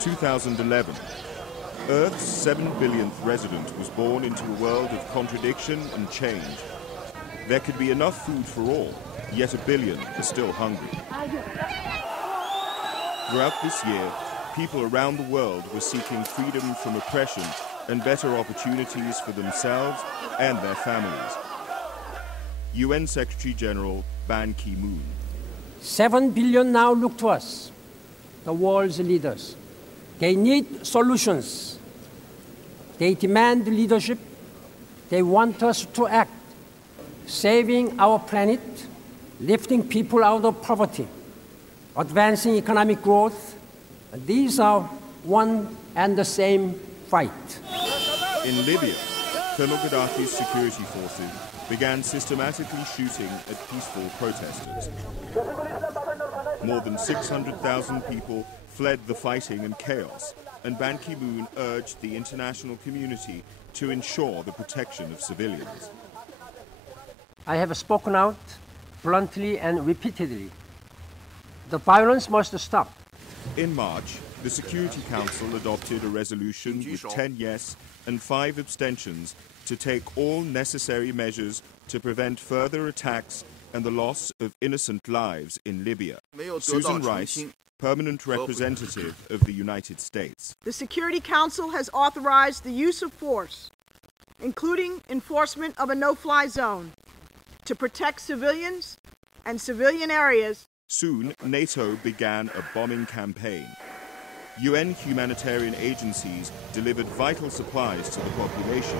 2011. Earth's 7 billionth resident was born into a world of contradiction and change. There could be enough food for all, yet 1 billion are still hungry. Throughout this year, people around the world were seeking freedom from oppression and better opportunities for themselves and their families. UN Secretary General Ban Ki-moon. 7 billion now look to us, the world's leaders. They need solutions. They demand leadership. They want us to act, saving our planet, lifting people out of poverty, advancing economic growth. These are one and the same fight. In Libya, Colonel Gaddafi's security forces began systematically shooting at peaceful protesters. More than 600,000 people fled the fighting and chaos, and Ban Ki-moon urged the international community to ensure the protection of civilians. I have spoken out bluntly and repeatedly. The violence must stop. In March, the Security Council adopted a resolution with 10 yes and 5 abstentions to take all necessary measures to prevent further attacks and the loss of innocent lives in Libya. Susan Rice, permanent representative of the United States. The Security Council has authorized the use of force, including enforcement of a no-fly zone, to protect civilians and civilian areas. Soon, NATO began a bombing campaign. UN humanitarian agencies delivered vital supplies to the population.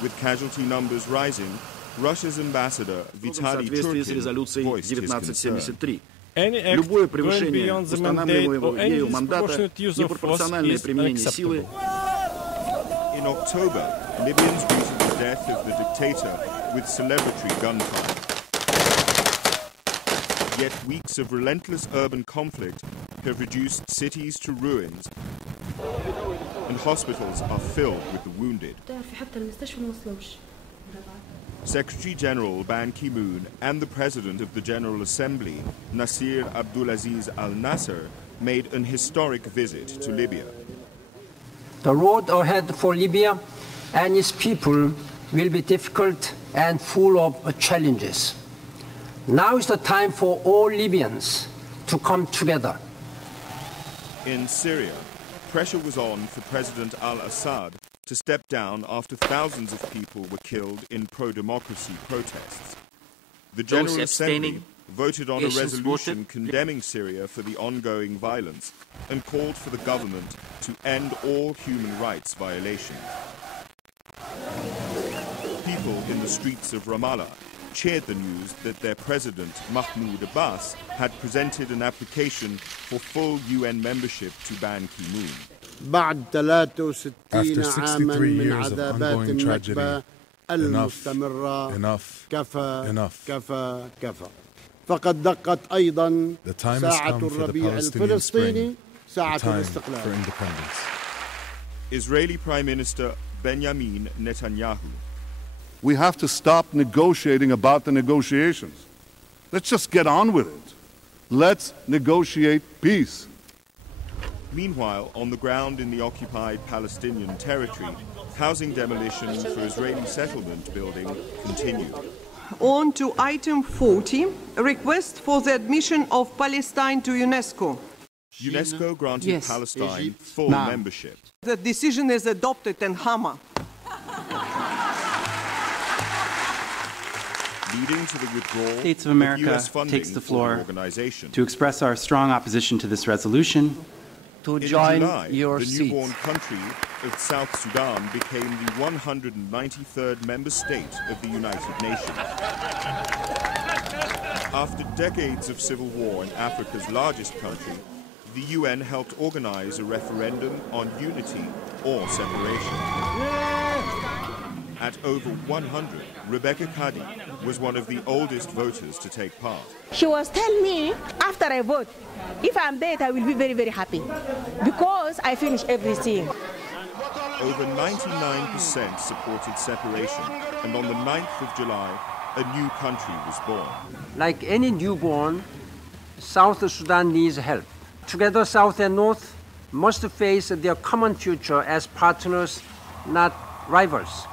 With casualty numbers rising, Russia's ambassador Vitaly Turkin voiced his concern. Any act going beyond the mandate or any disproportionate use of force is unacceptable. In October, Libyans greeted the death of the dictator with celebratory gunfire. Yet weeks of relentless urban conflict have reduced cities to ruins, and hospitals are filled with the wounded. Secretary General Ban Ki-moon and the President of the General Assembly, Nasir Abdulaziz Al-Nasser, made an historic visit to Libya. The road ahead for Libya and its people will be difficult and full of challenges. Now is the time for all Libyans to come together. In Syria, pressure was on for President al-Assad to step down after thousands of people were killed in pro-democracy protests. The General Assembly voted on a resolution condemning Syria for the ongoing violence and called for the government to end all human rights violations. People in the streets of Ramallah cheered the news that their president, Mahmoud Abbas, had presented an application for full UN membership to Ban Ki-moon. After 63 years of ongoing tragedy, enough. The time has come for the Palestinian Spring, the time for independence. Israeli Prime Minister Benjamin Netanyahu. We have to stop negotiating about the negotiations. Let's just get on with it. Let's negotiate peace. Meanwhile, on the ground in the occupied Palestinian territory, housing demolition for Israeli settlement building continued. On to item 40, a request for the admission of Palestine to UNESCO. UNESCO granted Palestine full membership. The decision is adopted in Hama. Leading to the withdrawal States of America takes the floor to express our strong opposition to this resolution. To join July, your the seats. newborn country of South Sudan became the 193rd member state of the United Nations. After decades of civil war in Africa's largest country, the UN helped organize a referendum on unity or separation. At over 100, Rebecca Kadi was one of the oldest voters to take part. She was telling me, after I vote, if I'm dead, I will be very, very happy, because I finished everything. Over 99% supported separation, and on the 9th of July, a new country was born. Like any newborn, South Sudan needs help. Together, South and North must face their common future as partners, not rivals.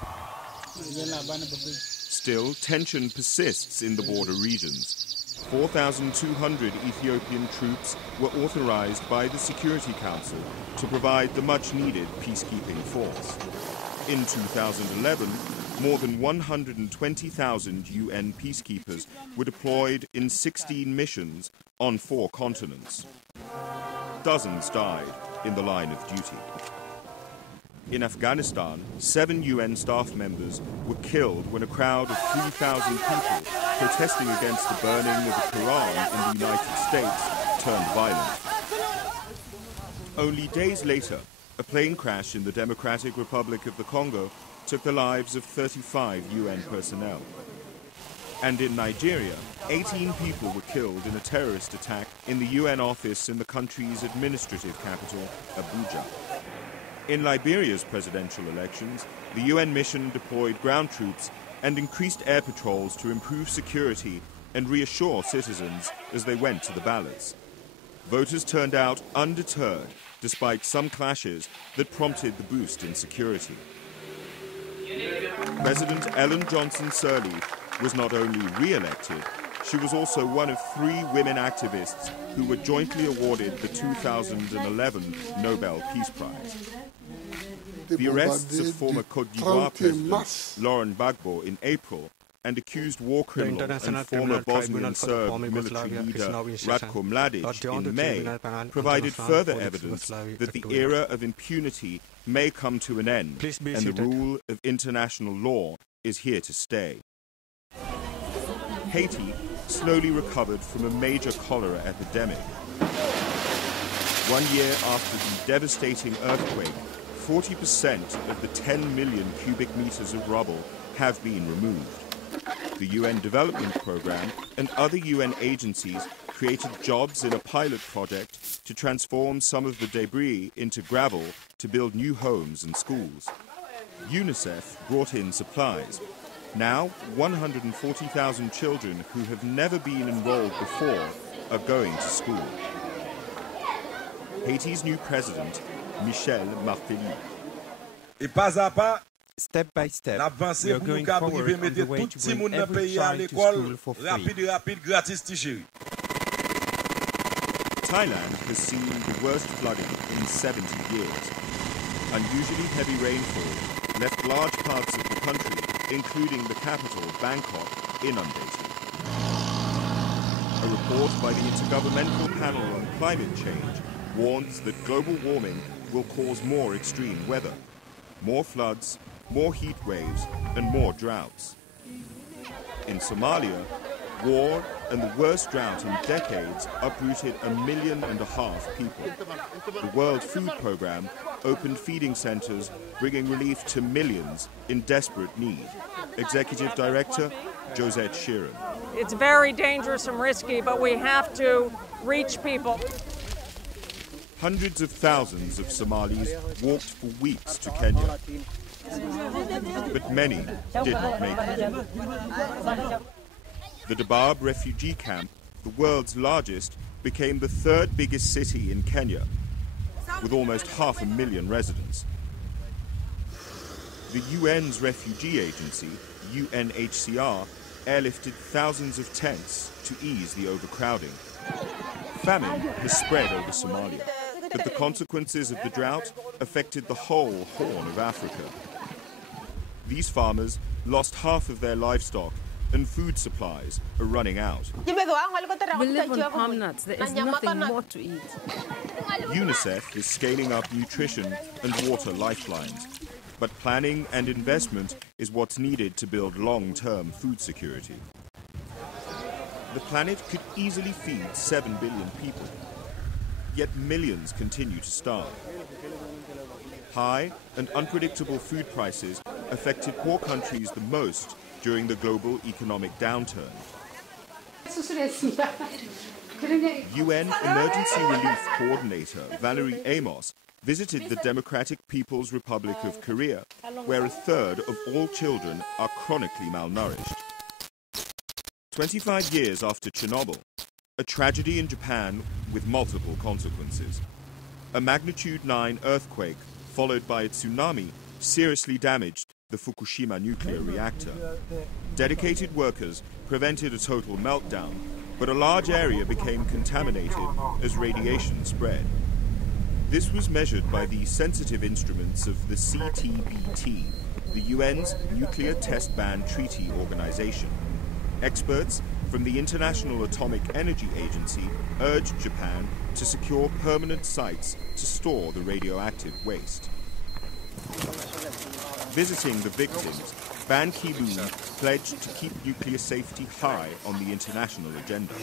Still, tension persists in the border regions. 4,200 Ethiopian troops were authorized by the Security Council to provide the much-needed peacekeeping force. In 2011, more than 120,000 UN peacekeepers were deployed in 16 missions on 4 continents. Dozens died in the line of duty. In Afghanistan, 7 UN staff members were killed when a crowd of 3,000 people protesting against the burning of the Quran in the United States turned violent. Only days later, a plane crash in the Democratic Republic of the Congo took the lives of 35 UN personnel. And in Nigeria, 18 people were killed in a terrorist attack in the UN office in the country's administrative capital, Abuja. In Liberia's presidential elections, the UN mission deployed ground troops and increased air patrols to improve security and reassure citizens as they went to the ballots. Voters turned out undeterred, despite some clashes that prompted the boost in security. President Ellen Johnson Sirleaf was not only re-elected, she was also one of 3 women activists who were jointly awarded the 2011 Nobel Peace Prize. The arrests of former Côte d'Ivoire President Laurent Gbagbo in April and accused war criminal and former Bosnian Serb military leader Ratko Mladic in May provided further evidence that the era of impunity may come to an end and the rule of international law is here to stay. Haiti slowly recovered from a major cholera epidemic. 1 year after the devastating earthquake, 40% of the 10 million cubic meters of rubble have been removed. The UN Development Programme and other UN agencies created jobs in a pilot project to transform some of the debris into gravel to build new homes and schools. UNICEF brought in supplies. Now, 140,000 children who have never been enrolled before are going to school. Haiti's new president, Michel Martelly. Step by step, we are going forward on the way to bring every child to school for free. Thailand has seen the worst flooding in 70 years. Unusually heavy rainfall left large parts of the country, including the capital, Bangkok, inundated. A report by the Intergovernmental Panel on Climate Change warns that global warming will cause more extreme weather, more floods, more heat waves, and more droughts. In Somalia, war and the worst drought in decades uprooted 1.5 million people. The World Food Programme opened feeding centres, bringing relief to millions in desperate need. Executive Director, Josette Sheeran. It's very dangerous and risky, but we have to reach people. Hundreds of thousands of Somalis walked for weeks to Kenya. But many did not make it. The Dadaab refugee camp, the world's largest, became the 3rd biggest city in Kenya, with almost 500,000 residents. The UN's refugee agency, UNHCR, airlifted thousands of tents to ease the overcrowding. Famine has spread over Somalia, but the consequences of the drought affected the whole Horn of Africa. These farmers lost half of their livestock and food supplies are running out. We live on palm nuts. There is nothing more to eat. UNICEF is scaling up nutrition and water lifelines, but planning and investment is what's needed to build long-term food security. The planet could easily feed 7 billion people, yet millions continue to starve. High and unpredictable food prices affected poor countries the most during the global economic downturn. UN Emergency Relief Coordinator Valerie Amos visited the Democratic People's Republic of Korea, where 1/3 of all children are chronically malnourished. 25 years after Chernobyl, a tragedy in Japan with multiple consequences. A magnitude 9 earthquake, followed by a tsunami, seriously damaged the Fukushima nuclear reactor. Dedicated workers prevented a total meltdown, but a large area became contaminated as radiation spread. This was measured by the sensitive instruments of the CTBT, the UN's Nuclear Test Ban Treaty Organization. Experts from the International Atomic Energy Agency urged Japan to secure permanent sites to store the radioactive waste. Visiting the victims, Ban Ki-moon pledged to keep nuclear safety high on the international agenda.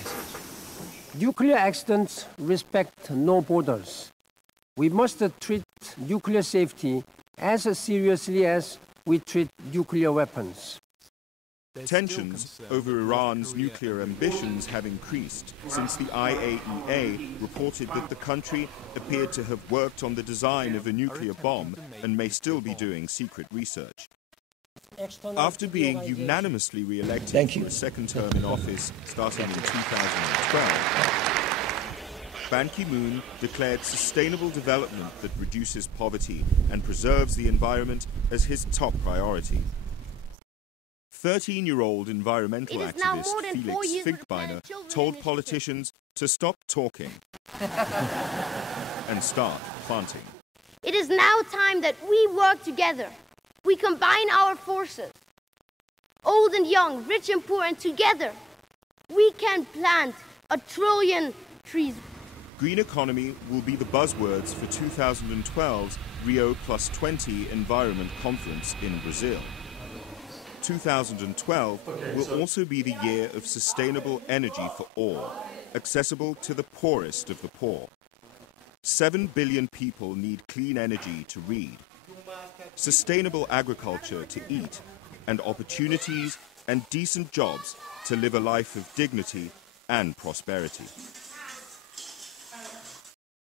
Nuclear accidents respect no borders. We must treat nuclear safety as seriously as we treat nuclear weapons. Tensions over Iran's nuclear ambitions have increased since the IAEA reported that the country appeared to have worked on the design of a nuclear bomb and may still be doing secret research. After being unanimously re-elected for a second term in office starting in 2012, Ban Ki-moon declared sustainable development that reduces poverty and preserves the environment as his top priority. 13-year-old environmental activist Felix Finkbeiner told politicians to stop talking and start planting. It is now time that we work together. We combine our forces, old and young, rich and poor, and together we can plant 1 trillion trees. Green economy will be the buzzwords for 2012's Rio+20 Environment Conference in Brazil. 2012 will also be the year of sustainable energy for all, accessible to the poorest of the poor. 7 billion people need clean energy to read, sustainable agriculture to eat, and opportunities and decent jobs to live a life of dignity and prosperity.